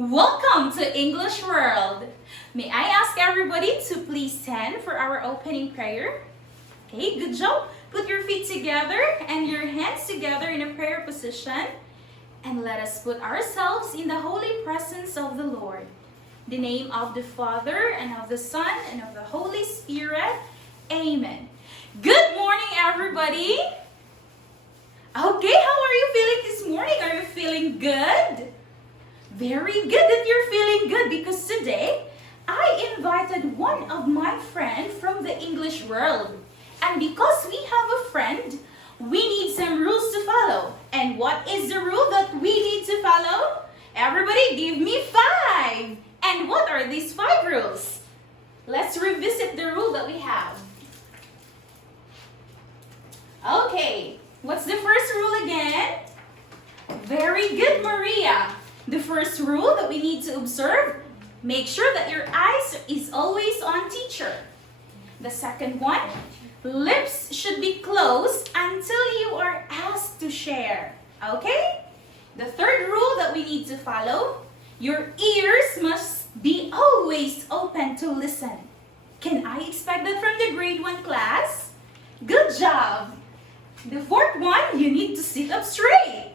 Welcome to English World. May I ask everybody to please stand for our opening prayer? Okay, good job. Put your feet together and your hands together in a prayer position. And let us put ourselves in the holy presence of the Lord. In the name of the Father, and of the Son, and of the Holy Spirit. Amen. Good morning, everybody. Okay, how are you feeling this morning? Are you feeling good? Very good that you're feeling good, because today I invited one of my friends from the English world. And because we have a friend, we need some rules to follow. And what is the rule that we need to follow? Everybody give me 5. And what are these 5 rules? Let's revisit the rule that we have. Okay, what's the first rule again? Very good, Maria. The first rule that we need to observe, make sure that your eyes is always on teacher. The second one, lips should be closed until you are asked to share. Okay? The third rule that we need to follow, your ears must be always open to listen. Can I expect that from the grade 1 class? Good job! The fourth one, you need to sit up straight.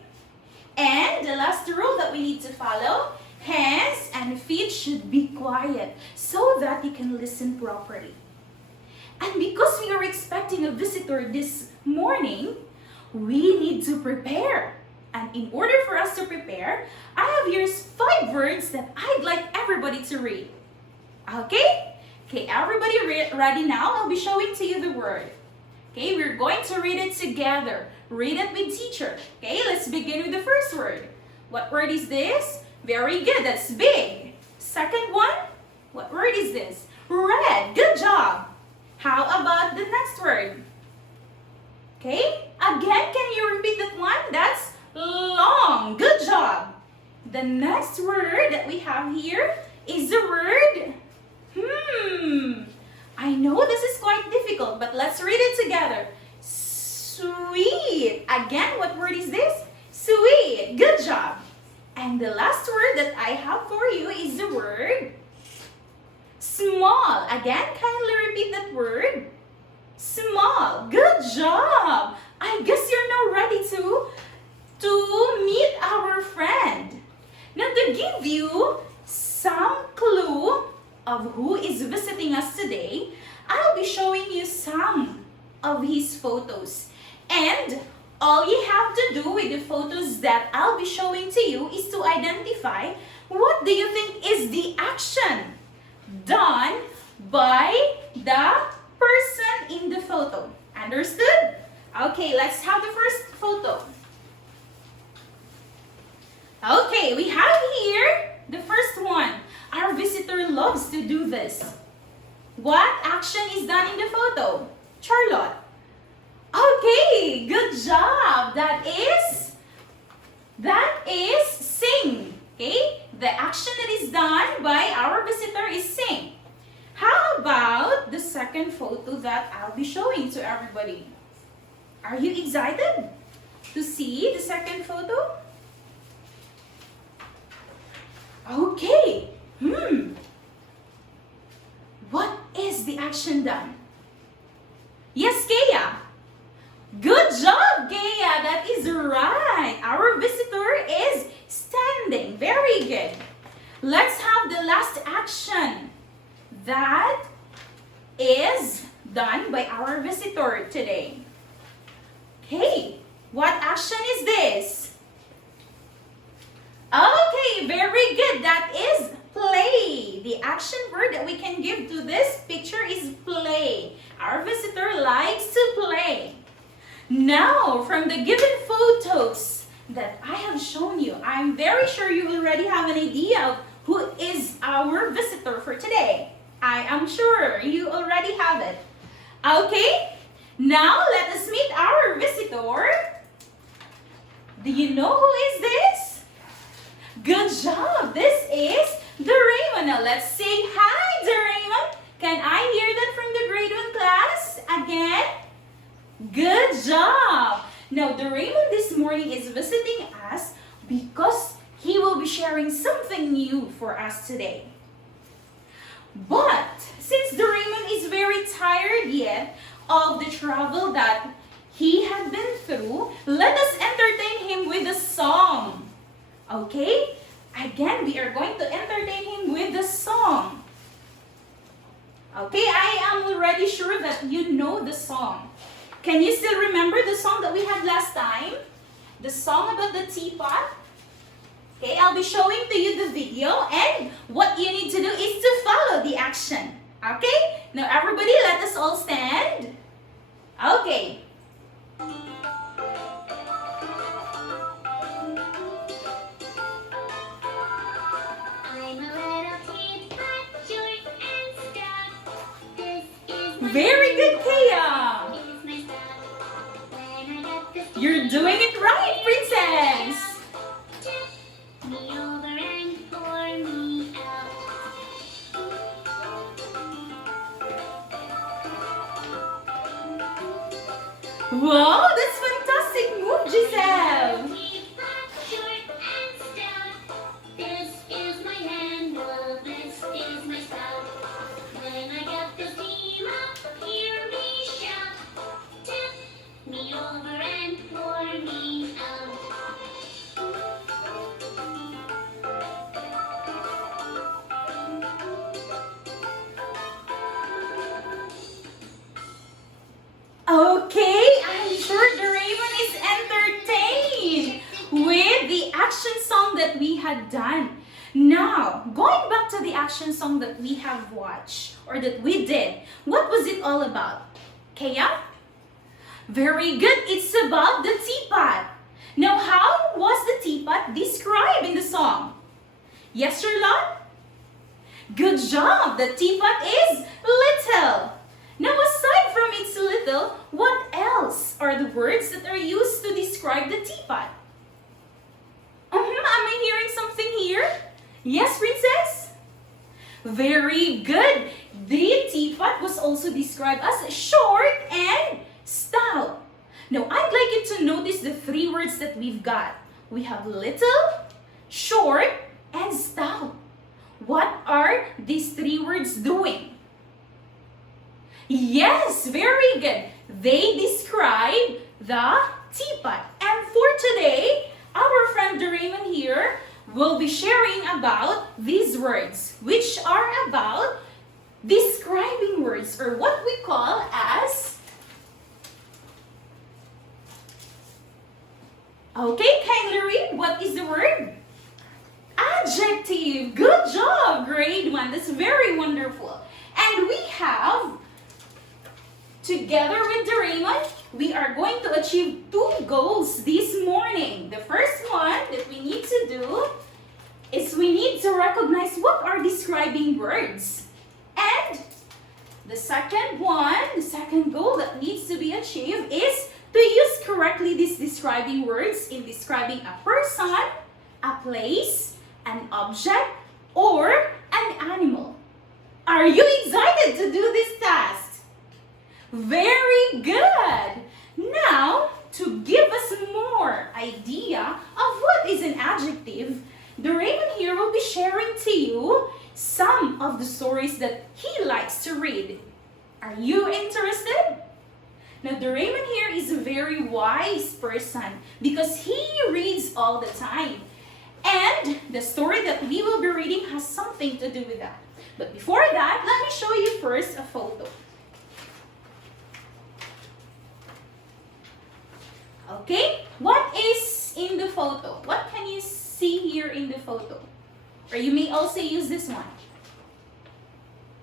And the last rule that we need to follow, hands and feet should be quiet so that you can listen properly. And because we are expecting a visitor this morning, we need to prepare. And in order for us to prepare, I have here 5 words that I'd like everybody to read. Okay? Okay, everybody ready now? I'll be showing to you the word. Okay, we're going to read it together. Read it with teacher. Okay, let's begin with the first word. What word is this? Very good, that's big. Second one, what word is this? Red, good job. How about the next word? Okay, again, can you repeat that one? That's long, good job. The next word that we have here is the word I know this is quite difficult, but let's read it together. Sweet. Again, what word is this? Sweet. Good job. And the last word that I have for you is the word small. Again, kindly repeat that word. Small. Good job. I guess you're now ready to meet our friend. Now, to give you some clue of who is visiting us today, I'll be showing you some of his photos. And all you have to do with the photos that I'll be showing to you is to identify what do you think is the action done by the person in the photo. Understood? Okay, let's have the first photo. Okay, we have here the first one. Our visitor loves to do this. What action is done in the photo? Charlotte. Okay, good job. That is sing. Okay, the action that is done by our visitor is sing. How about the second photo that I'll be showing to everybody? Are you excited to see the second photo? Okay. What is the action done? Yes, Kea. Good job, Kea. That is right. Our visitor is standing. Very good. Let's have the last action that is done by our visitor today. Okay. What action is this? Okay, very good. That is play. The action word that we can give to this picture is play. Our visitor likes to play. Now, from the given photos that I have shown you, I'm very sure you already have an idea of who is our visitor for today. I am sure you already have it. Okay, now let us meet our visitor. Do you know who is this? Good job. This is Doraemon. Now let's say hi, Doraemon. Can I hear that from the grade 1 class? Again? Good job. Now Doraemon this morning is visiting us because he will be sharing something new for us today. But since Doraemon is very tired yet of the travel that he had been through, let us entertain him with a song. Okay? Again, we are going to entertain him with a song. Okay, I am already sure that you know the song. Can you still remember the song that we had last time? The song about the teapot? Okay, I'll be showing to you the video, and what you need to do is to follow the action. Okay? Now everybody, let us all stand. Okay. I'm a little teapot, short and stout. This is my Very good, Kaya. You're doing it right, Princess. Me over and pour me out. Wow, that's fantastic move, Giselle. This is my handle, this is my spout. When I get the steam up, hear me shout. Tip me over and pour me out. Okay, I'm sure Doraemon is entertained with the action song that we had done. Now, going back to the action song that we have watched or that we did, what was it all about? Kaya? Very good, it's about the teapot. Now, how was the teapot described in the song? Yes, Charlotte? Good job, the teapot is little. Now, aside from its little, what else are the words that are used to describe the teapot? Am I hearing something here? Yes, Princess? Very good. The teapot was also described as short and stout. Now, I'd like you to notice the three words that we've got. We have little, short, and stout. What are these three words doing? Yes, very good. They describe the teapot. And for today, our friend Doraemon here will be sharing about these words, which are about describing words, or what we call as... Okay, kindly read. What is the word? Adjective. Good job, grade 1. That's very wonderful. And we have... Together with Doraemon, we are going to achieve 2 goals this morning. The first one that we need to do is we need to recognize what are describing words. And the second goal that needs to be achieved is to use correctly these describing words in describing a person, a place, an object, or an animal. Are you excited to do this task? Very good! Now, to give us more idea of what is an adjective, Doraemon here will be sharing to you some of the stories that he likes to read. Are you interested? Now, Doraemon here is a very wise person because he reads all the time. And the story that we will be reading has something to do with that. But before that, let me show you first a photo. Okay, what is in the photo? What can you see here in the photo? Or you may also use this one.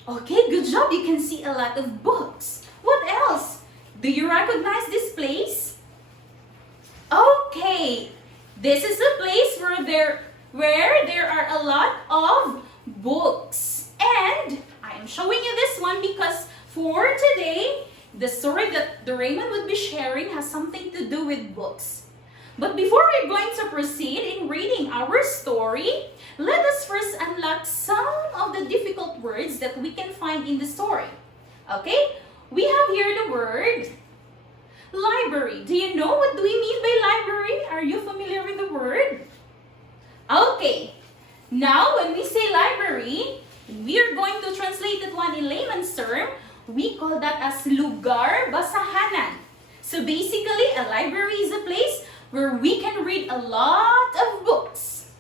Okay, good job. You can see a lot of books. What else? Do you recognize this place? Okay, this is a place where there are a lot of books. And I am showing you this one because for today, the story that Doraemon would be sharing has something to do with books. But before we're going to proceed in reading our story, let us first unlock some of the difficult words that we can find in the story. Okay? We have here the word library. Do you know what do we mean by library? Are you familiar with the word? Okay. Now, when we say library, we are going to translate that one in layman's term. We call that as lugar basahanan. So basically, a library is a place where we can read a lot of books.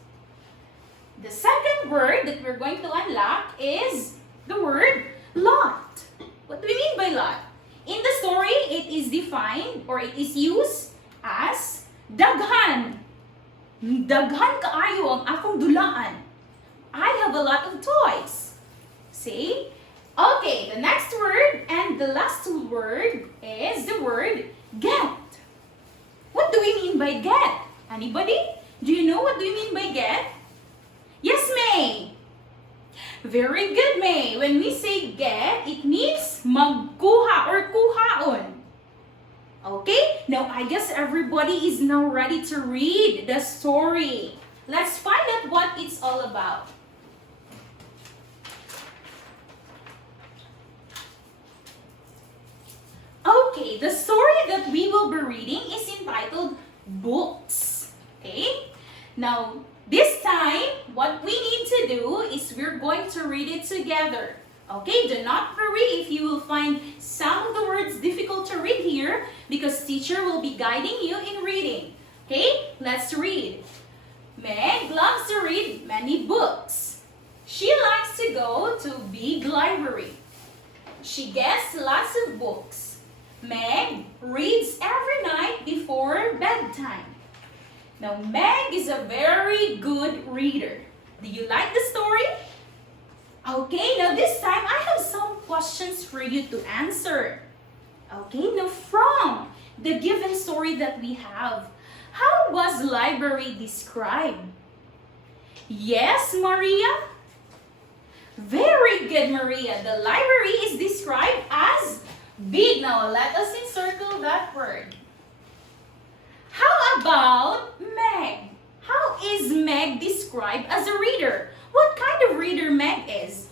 The second word that we're going to unlock is the word lot. What do we mean by lot? In the story, it is defined or it is used as daghan. Daghan kaayo ang akong dulaan. I have a lot of toys. See? Okay, the next word and the last word is the word get. What do we mean by get? Anybody? Do you know what do you mean by get? Yes, May. Very good, May. When we say get, it means magkuha or kuhaon. Okay, now I guess everybody is now ready to read the story. Let's find out what it's all about. Okay, the story that we will be reading is entitled Books. Okay, now this time, what we need to do is we're going to read it together. Okay, do not worry if you will find some of the words difficult to read here because teacher will be guiding you in reading. Okay, let's read. Meg loves to read many books. She likes to go to big library. She gets lots of books. Meg reads every night before bedtime. Now, Meg is a very good reader. Do you like the story? Okay, now this time I have some questions for you to answer. Okay, now from the given story that we have, how was library described? Yes, Maria? Very good, Maria. The library is described as big. Now, let us encircle that word. How about Meg? How is Meg described as a reader? What kind of reader Meg is?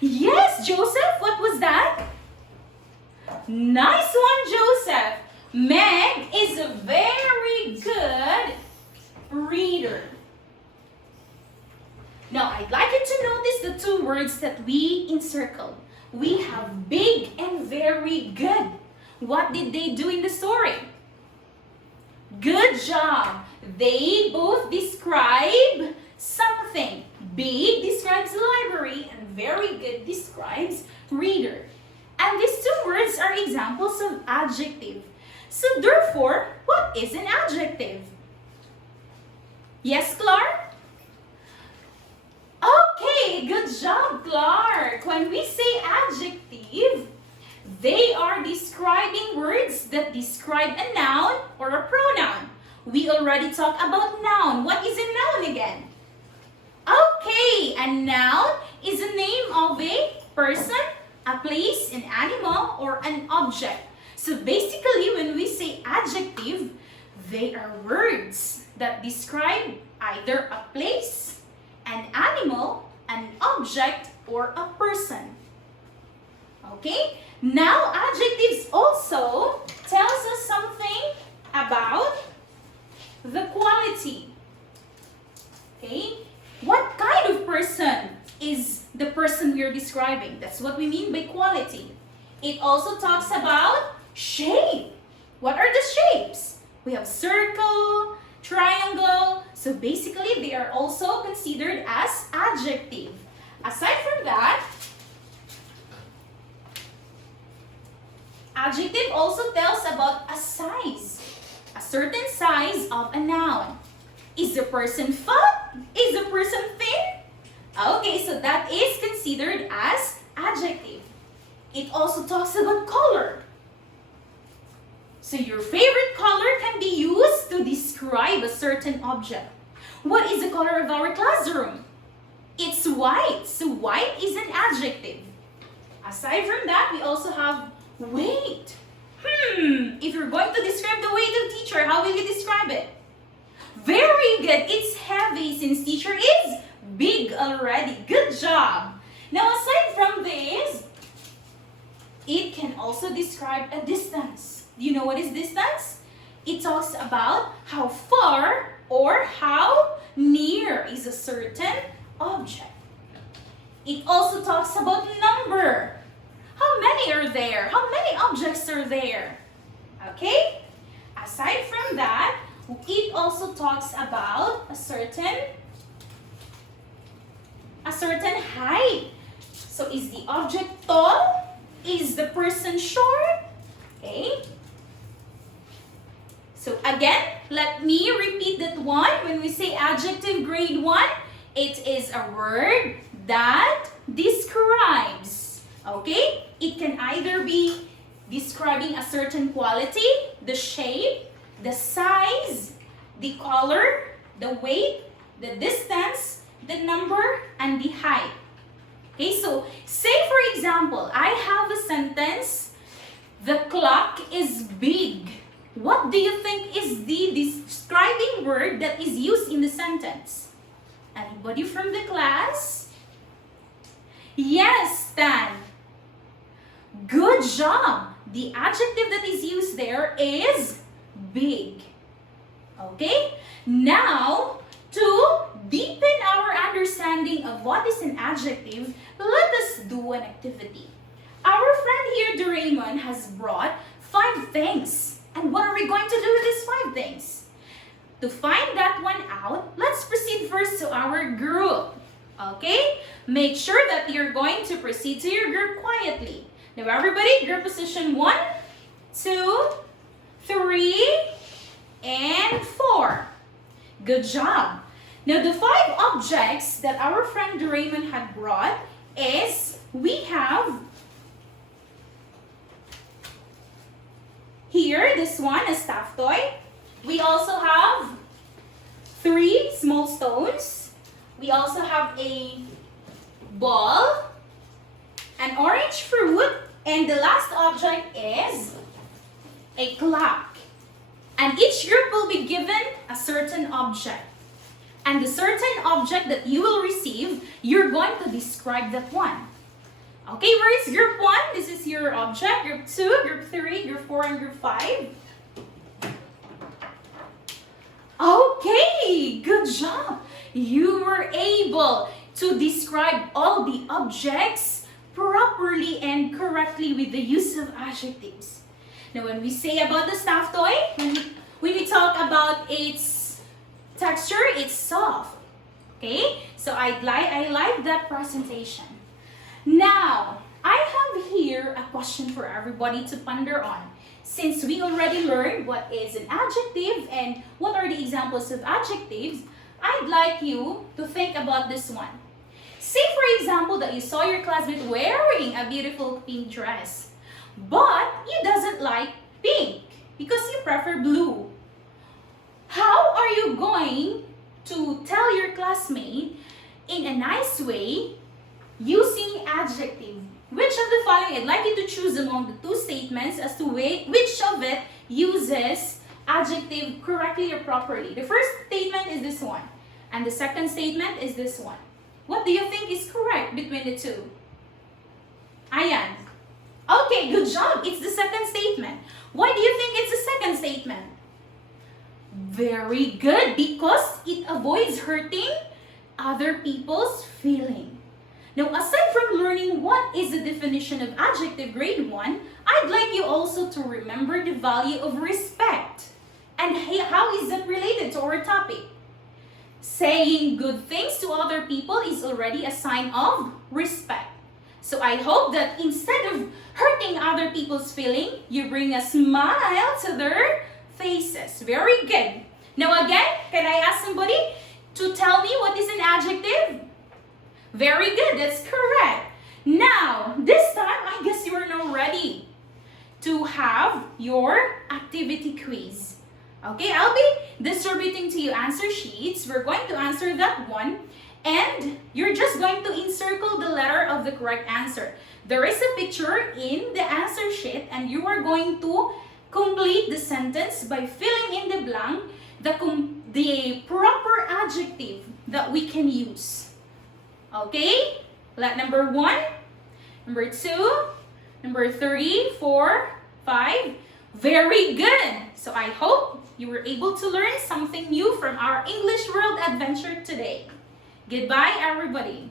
Yes, Joseph, what was that? Nice one, Joseph. Meg is a very good reader. Now, I'd like you to notice the two words that we encircled. We have big and very good. What did they do in the story? Good job. They both describe something. Big describes library and very good describes reader. And these two words are examples of adjective. So therefore, what is an adjective? Yes, Clark? Okay, good job, Clark. When we say adjective, they are describing words that describe a noun or a pronoun. We already talked about noun. What is a noun again? Okay, a noun is a name of a person, a place, an animal, or an object. So basically, when we say adjective, they are words that describe either a place, an animal, an object, or a person. Okay? Now, adjectives also tells us something about the quality. Okay? What kind of person is the person we are describing? That's what we mean by quality. It also talks about shape. What are the shapes? We have circle, triangle. So basically, they are also considered as adjective. Aside from that, adjective also tells about a size, a certain size of a noun. Is the person fat? Is the person thin? Okay, so that is considered as adjective. It also talks about color. So your favorite color can be used to describe a certain object. What is the color of our classroom? It's white. So white is an adjective. Aside from that, we also have weight. If you're going to describe the weight of teacher, how will you describe it? Very good. It's heavy since teacher is big already. Good job. Now, aside from this, it can also describe a distance. Do you know what is distance? It talks about how far or how near also talks about number. How many are there? How many objects are there? Okay? Aside from that, it also talks about a certain height. So is the object tall? Is the person short? Okay? So again, let me repeat that one. When we say adjective grade 1, it is a word that describes. Okay? It can either be describing a certain quality, the shape, the size, the color, the weight, the distance, the number, and the height. Okay, so say for example, I have a sentence, the clock is big. What do you think is the describing word that is used in the sentence? Anybody from the class? Yes, Stan. Good job. The adjective that is used there is big. Okay? Now, to deepen our understanding of what is an adjective, let us do an activity. Our friend here, Doraemon, has brought 5 things. And what are we going to do with these 5 things? To find that one out, let's proceed first to our group. Okay? Make sure that you're going to proceed to your group quietly. Now everybody, group position 1, 2, 3, and 4. Good job. Now the 5 objects that our friend Doraemon had brought is, we have here, this one, a stuffed toy. We also have 3 small stones. We also have a ball, an orange fruit, and the last object is a clock. And each group will be given a certain object. And the certain object that you will receive, you're going to describe that one. Okay, where is group 1? This is your object. Group 2, group 3, group 4, and group 5. Okay, good job. You were able to describe all the objects properly and correctly with the use of adjectives. Now, when we say about the stuffed toy, when we talk about its texture, it's soft. Okay, so I like that presentation. Now, I have here a question for everybody to ponder on. Since we already learned what is an adjective and what are the examples of adjectives, I'd like you to think about this one. Say for example that you saw your classmate wearing a beautiful pink dress, but you doesn't like pink because you prefer blue. How are you going to tell your classmate in a nice way using adjective? Which of the following, I'd like you to choose among the 2 statements as to which of it uses adjective correctly or properly. The first statement is this one, and the second statement is this one. What do you think is correct between the 2? Ayan. Okay, good job. It's the second statement. Why do you think it's the second statement? Very good, because it avoids hurting other people's feelings. Now, aside from learning what is the definition of adjective grade 1, I'd like you also to remember the value of respect. And how is that related to our topic? Saying good things to other people is already a sign of respect. So I hope that instead of hurting other people's feelings, you bring a smile to their faces. Very good. Now again, can I ask somebody to tell me what is an adjective? Very good, that's correct. Now, this time, I guess you are now ready to have your activity quiz. Okay, I'll be distributing to you answer sheets. We're going to answer that one, and you're just going to encircle the letter of the correct answer. There is a picture in the answer sheet, and you are going to complete the sentence by filling in the blank the proper adjective that we can use. Okay, let number 1, number 2, number 3, 4, 5. Very good. So I hope you were able to learn something new from our English World Adventure today. Goodbye, everybody.